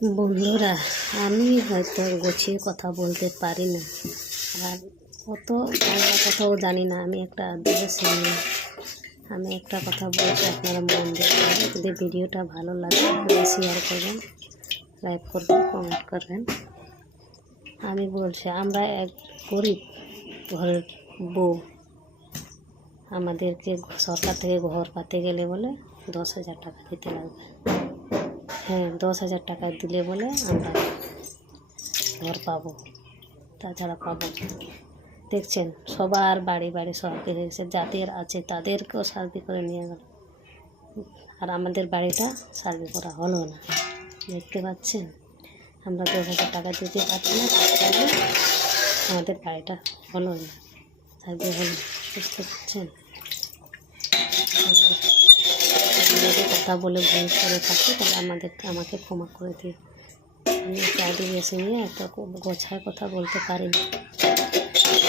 বন্ধুরা, আমি হয়তো গুছিয়ে কথা বলতে পারি না, আর অত বাংলা কথাও জানি না। আমি একটা আদিবাসী মেয়ে। আমি একটা কথা বলছি, আপনারা মন দিয়ে শুনুন। যদি ভিডিওটা ভালো লাগে শেয়ার করবেন, লাইক করবেন, কমেন্ট করবেন। আমি বলছি, আমরা এক গরিব ঘরের বউ, আমাদেরকে সরকার থেকে ঘর পাতে গেলে বলে 10,000 টাকা দিতে লাগবে। হ্যাঁ, 10,000 টাকা দিলে বলে আমরা ঘর পাবো, তাছাড়া পাবো। দেখছেন, সবার বাড়ি বাড়ি সব কেড়ে গেছে। যাদের আছে তাদেরকেও সার্ভে করে নিয়ে গেল, আর আমাদের বাড়িটা সার্ভে করা হলো না। দেখতে পাচ্ছেন, আমরা 10,000 টাকা দিতে পারছি না, তাছাড়া আমাদের বাড়িটা হলো না, সার্ভে হলো। বুঝতে পারছেন? যদি কথা বলে ভুল করে থাকি তাহলে আমাকে ক্ষমা করে দিই। আমি একটা আদিবাসী নিয়ে একটা গোছায় কথা বলতে পারি না।